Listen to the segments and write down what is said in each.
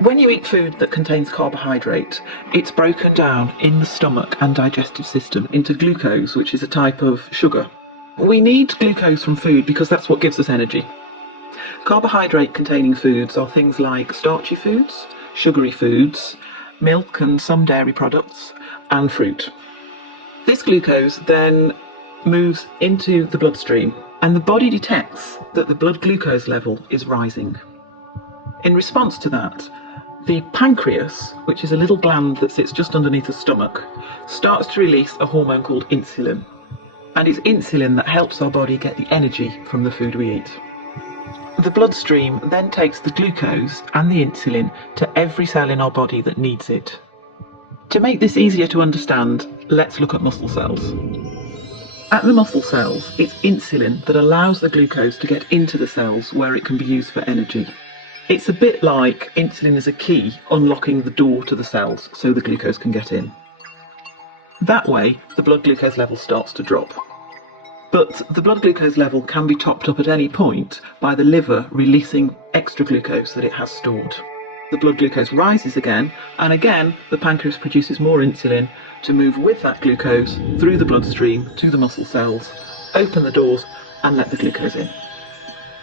When you eat food that contains carbohydrate, it's broken down in the stomach and digestive system into glucose, which is a type of sugar. We need glucose from food because that's what gives us energy. Carbohydrate-containing foods are things like starchy foods, sugary foods, milk and some dairy products, and fruit. This glucose then moves into the bloodstream, and the body detects that the blood glucose level is rising. In response to that, the pancreas, which is a little gland that sits just underneath the stomach, starts to release a hormone called insulin. And it's insulin that helps our body get the energy from the food we eat. The bloodstream then takes the glucose and the insulin to every cell in our body that needs it. To make this easier to understand, let's look at muscle cells. At the muscle cells, it's insulin that allows the glucose to get into the cells where it can be used for energy. It's a bit like insulin is a key unlocking the door to the cells so the glucose can get in. That way, the blood glucose level starts to drop. But the blood glucose level can be topped up at any point by the liver releasing extra glucose that it has stored. The blood glucose rises again, and again the pancreas produces more insulin to move with that glucose through the bloodstream to the muscle cells, open the doors and let the glucose in.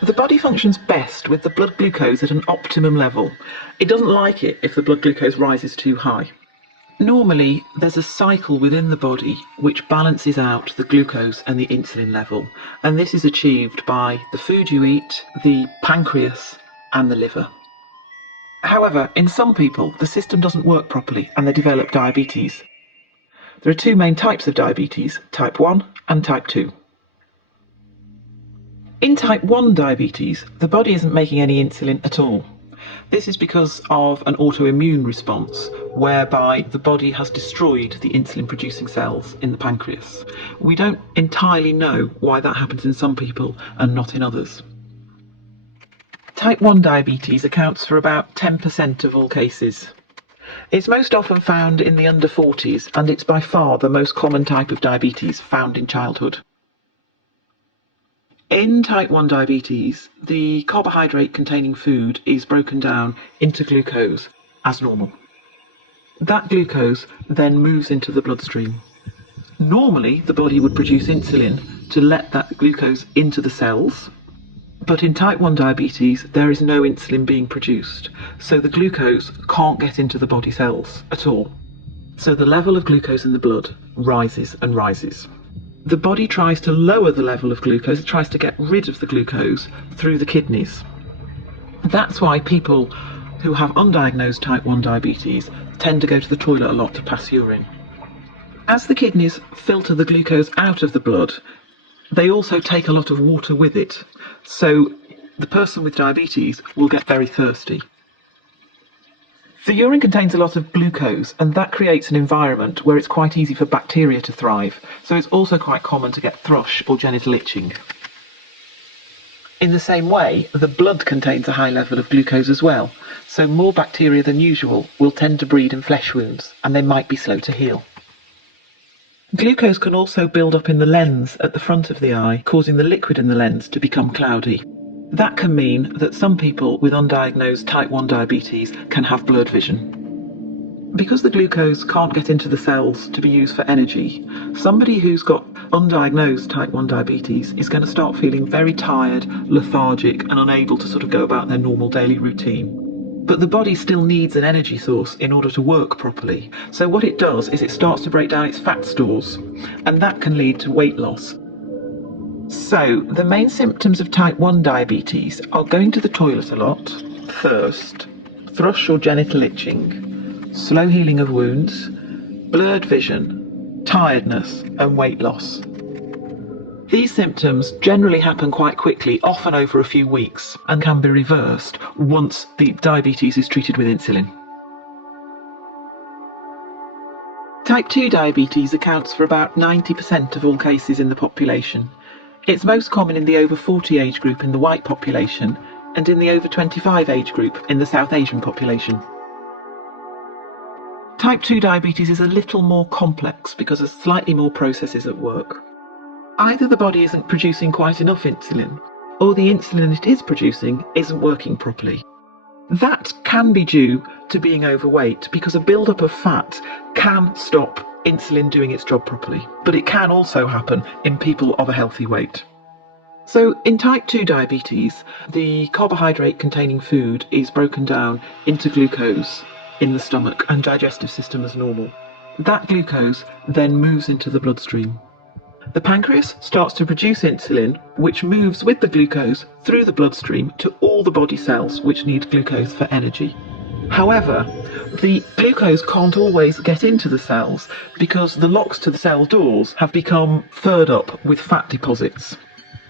The body functions best with the blood glucose at an optimum level. It doesn't like it if the blood glucose rises too high. Normally, there's a cycle within the body which balances out the glucose and the insulin level, and this is achieved by the food you eat, the pancreas and the liver. However, in some people, the system doesn't work properly and they develop diabetes. There are two main types of diabetes, type 1 and type 2. In type 1 diabetes, the body isn't making any insulin at all. This is because of an autoimmune response, whereby the body has destroyed the insulin-producing cells in the pancreas. We don't entirely know why that happens in some people and not in others. Type 1 diabetes accounts for about 10% of all cases. It's most often found in the under 40s, and it's by far the most common type of diabetes found in childhood. In type 1 diabetes, the carbohydrate-containing food is broken down into glucose as normal. That glucose then moves into the bloodstream. Normally, the body would produce insulin to let that glucose into the cells, but in type 1 diabetes, there is no insulin being produced, so the glucose can't get into the body cells at all. So the level of glucose in the blood rises and rises. The body tries to lower the level of glucose, it tries to get rid of the glucose through the kidneys. That's why people who have undiagnosed type 1 diabetes tend to go to the toilet a lot to pass urine. As the kidneys filter the glucose out of the blood, they also take a lot of water with it, so the person with diabetes will get very thirsty. The urine contains a lot of glucose, and that creates an environment where it's quite easy for bacteria to thrive, so it's also quite common to get thrush or genital itching. In the same way, the blood contains a high level of glucose as well, so more bacteria than usual will tend to breed in flesh wounds, and they might be slow to heal. Glucose can also build up in the lens at the front of the eye, causing the liquid in the lens to become cloudy. That can mean that some people with undiagnosed type 1 diabetes can have blurred vision. Because the glucose can't get into the cells to be used for energy, somebody who's got undiagnosed type 1 diabetes is going to start feeling very tired, lethargic and unable to sort of go about their normal daily routine. But the body still needs an energy source in order to work properly. So what it does is it starts to break down its fat stores, and that can lead to weight loss. So, the main symptoms of type 1 diabetes are going to the toilet a lot, thirst, thrush or genital itching, slow healing of wounds, blurred vision, tiredness and weight loss. These symptoms generally happen quite quickly, often over a few weeks, and can be reversed once the diabetes is treated with insulin. Type 2 diabetes accounts for about 90% of all cases in the population. It's most common in the over 40 age group in the white population and in the over 25 age group in the South Asian population. Type 2 diabetes is a little more complex because there's slightly more processes at work. Either the body isn't producing quite enough insulin, or the insulin it is producing isn't working properly. That can be due to being overweight because a build-up of fat can stop insulin doing its job properly, but it can also happen in people of a healthy weight. So in type 2 diabetes, the carbohydrate containing food is broken down into glucose in the stomach and digestive system as normal. That glucose then moves into the bloodstream. The pancreas starts to produce insulin, which moves with the glucose through the bloodstream to all the body cells which need glucose for energy. However, the glucose can't always get into the cells because the locks to the cell doors have become furred up with fat deposits.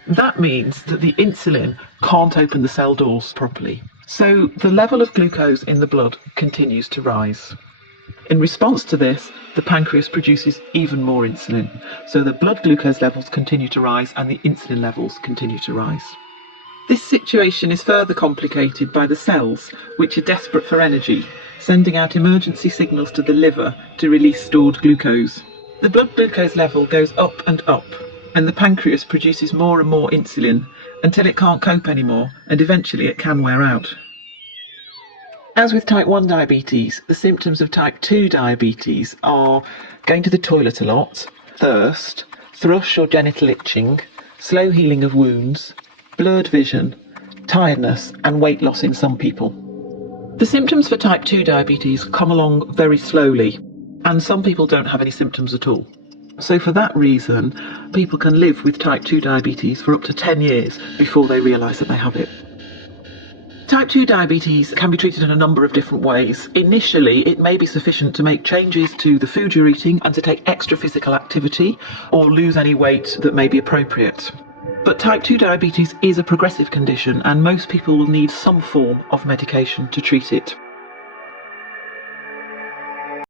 That means that the insulin can't open the cell doors properly. So the level of glucose in the blood continues to rise. In response to this, the pancreas produces even more insulin. So the blood glucose levels continue to rise and the insulin levels continue to rise. This situation is further complicated by the cells, which are desperate for energy, sending out emergency signals to the liver to release stored glucose. The blood glucose level goes up and up, and the pancreas produces more and more insulin until it can't cope anymore, and eventually it can wear out. As with type 1 diabetes, the symptoms of type 2 diabetes are going to the toilet a lot, thirst, thrush or genital itching, slow healing of wounds, blurred vision, tiredness and weight loss in some people. The symptoms for type 2 diabetes come along very slowly, and some people don't have any symptoms at all. So for that reason, people can live with type 2 diabetes for up to 10 years before they realise that they have it. Type 2 diabetes can be treated in a number of different ways. Initially, it may be sufficient to make changes to the food you're eating and to take extra physical activity or lose any weight that may be appropriate. But type 2 diabetes is a progressive condition and most people will need some form of medication to treat it.